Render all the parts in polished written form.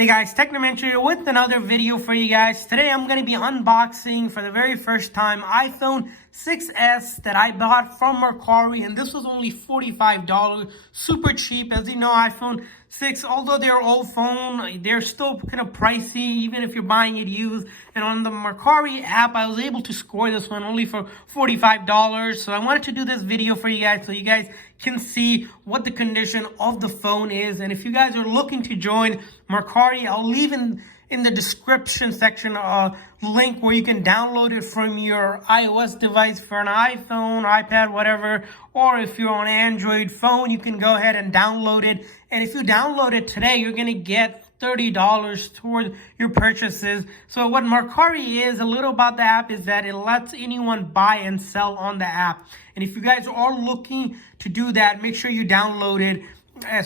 Hey guys, Technomentary here with another video for you guys. Today I'm going to be unboxing for the very first time iPhone 6s that I bought from Mercari, and this was only $45, super cheap. As you know, iPhone 6, although they're old phone, they're still kind of pricey even if you're buying it used. And on the Mercari app, I was able to score this one only for $45. So I wanted to do this video for you guys so you guys can see what the condition of the phone is. And if you guys are looking to join Mercari, I'll leave in the description section a link where you can download it from your iOS device for an iPhone, iPad, whatever. Or if you're on an Android phone, you can go ahead and download it. And if you download it today, you're going to get $30 toward your purchases. So what Mercari is, a little about the app is that it lets anyone buy and sell on the app. And if you guys are looking to do that, make sure you download it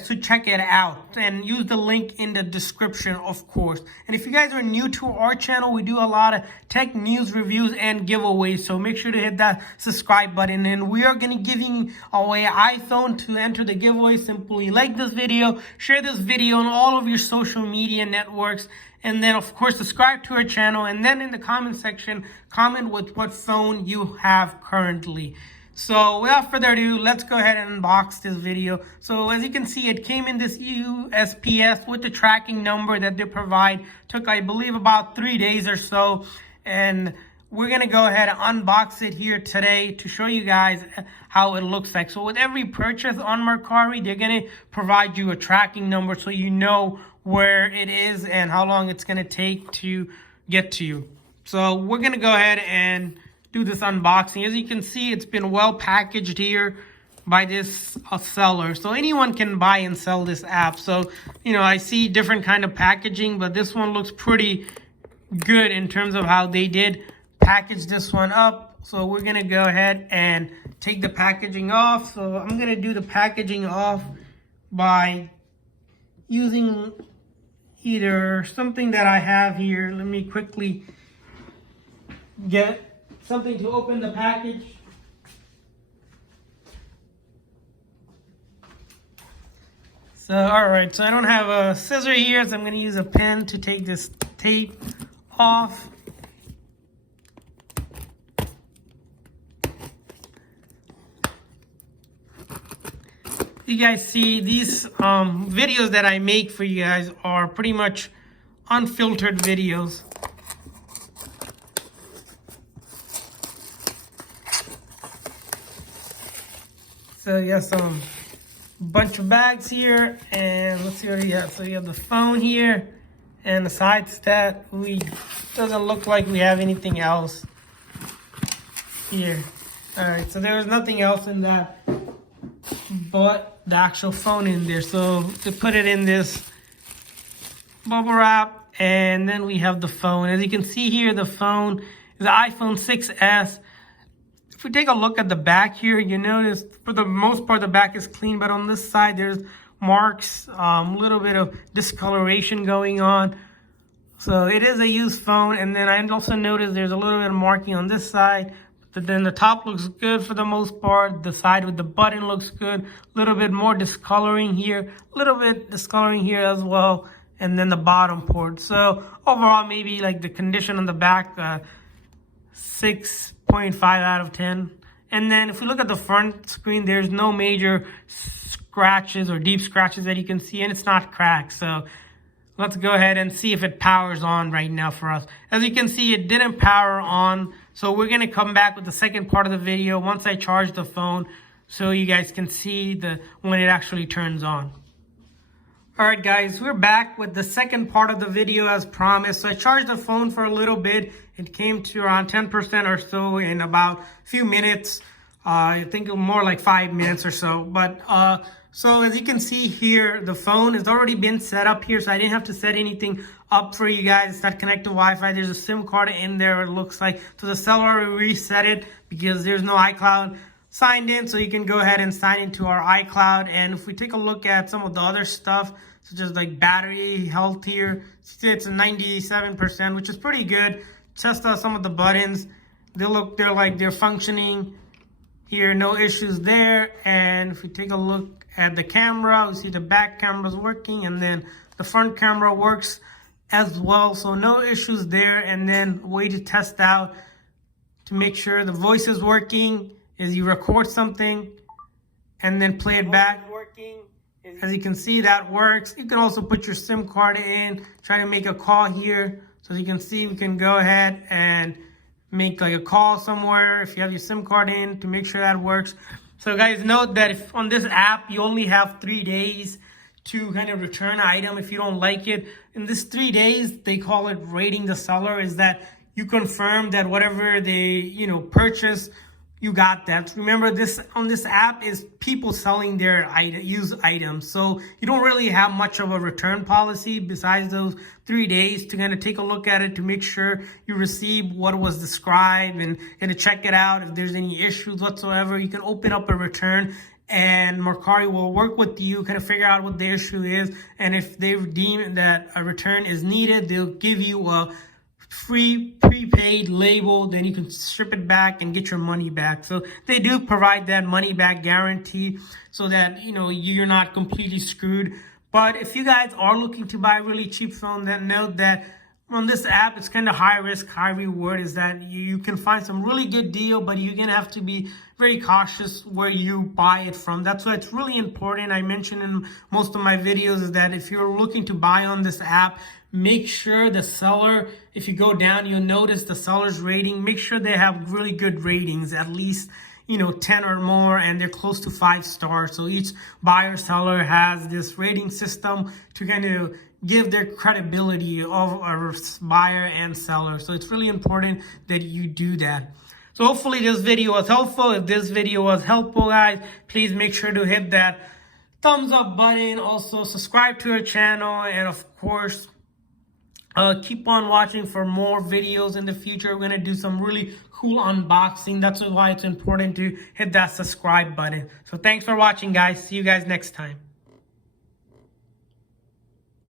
to check it out, and use the link in the description, of course. And if you guys are new to our channel, we do a lot of tech news, reviews, and giveaways, so make sure to hit that subscribe button. And we are going to giving away iPhone. To enter the giveaway, simply like this video, share this video on all of your social media networks, and then of course subscribe to our channel, and then in the comment section comment with what phone you have currently. So without further ado, let's go ahead and unbox this video. So as you can see, it came in this USPS with the tracking number that they provide. Took, I believe, about 3 days or so. And we're going to go ahead and unbox it here today to show you guys how it looks like. So with every purchase on Mercari, they're going to provide you a tracking number so you know where it is and how long it's going to take to get to you. So we're going to go ahead and do this unboxing. As you can see, it's been well packaged here by this seller, so anyone can buy and sell this app. So I see different kind of packaging, but this one looks pretty good in terms of how they did package this one up. So we're gonna go ahead and take the packaging off. So I'm gonna do the packaging off by using either something that I have here. Let me quickly get something to open the package. So, alright, so I don't have a scissor here, so I'm going to use a pen to take this tape off. You guys see, these videos that I make for you guys are pretty much unfiltered videos. So you have some bunch of bags here, and let's see what you have. So you have the phone here, and besides that, doesn't look like we have anything else here. All right, so there was nothing else in that but the actual phone in there. So to put it in this bubble wrap, and then we have the phone. As you can see here, the phone is the iPhone 6s. If we take a look at the back here, you notice for the most part the back is clean, but on this side there's marks, a little bit of discoloration going on. So it is a used phone. And then I also noticed there's a little bit of marking on this side, but then the top looks good for the most part. The side with the button looks good. A little bit more discoloring here, a little bit discoloring here as well, and then the bottom port. So overall, maybe like the condition on the back, 6.5 out of 10. And then if we look at the front screen, there's no major scratches or deep scratches that you can see, and it's not cracked. So let's go ahead and see if it powers on right now for us. As you can see, it didn't power on, so we're going to come back with the second part of the video once I charge the phone so you guys can see when it actually turns on. Alright guys, we're back with the second part of the video as promised. So I charged the phone for a little bit. It came to around 10% or so in about a few minutes. I think more like 5 minutes or so. But so as you can see here, the phone has already been set up here, so I didn't have to set anything up for you guys. It's not connected to Wi-Fi. There's a SIM card in there, it looks like. So the seller reset it because there's no iCloud signed in, so you can go ahead and sign into our iCloud. And if we take a look at some of the other stuff, such as like battery health here, it's a 97%, which is pretty good. Test out some of the buttons. They're functioning here, no issues there. And if we take a look at the camera. We see the back camera is working, and then the front camera works as well. So no issues there. And then way to test out to make sure the voice is working is you record something and then play it back. As you can see, that works. You can also put your SIM card in, try to make a call here. So as you can see, we can go ahead and make like a call somewhere if you have your SIM card in to make sure that works. So guys, note that if on this app, you only have 3 days to kind of return an item if you don't like it. In this 3 days, they call it rating the seller, is that you confirm that whatever they, purchase, you got that. Remember, this on this app is people selling their used items. So you don't really have much of a return policy besides those 3 days to kind of take a look at it to make sure you receive what was described and to check it out. If there's any issues whatsoever, you can open up a return and Mercari will work with you, kind of figure out what the issue is. And if they deem that a return is needed, they'll give you a free prepaid label, then you can strip it back and get your money back. So they do provide that money back guarantee so that you're not completely screwed. But if you guys are looking to buy a really cheap phone, then note that on this app it's kind of high risk, high reward. Is that you can find some really good deal, but you're gonna have to be very cautious where you buy it from. That's why it's really important. I mentioned in most of my videos is that if you're looking to buy on this app, make sure the seller, if you go down, you'll notice the seller's rating. Make sure they have really good ratings, at least 10 or more, and they're close to 5 stars. So each buyer seller has this rating system to kind of give their credibility of a buyer and seller. So it's really important that you do that. So hopefully this video was helpful. If this video was helpful, guys, please make sure to hit that thumbs up button. Also subscribe to our channel, and of course, keep on watching for more videos in the future. We're going to do some really cool unboxing. That's why it's important to hit that subscribe button. So thanks for watching, guys. See you guys next time.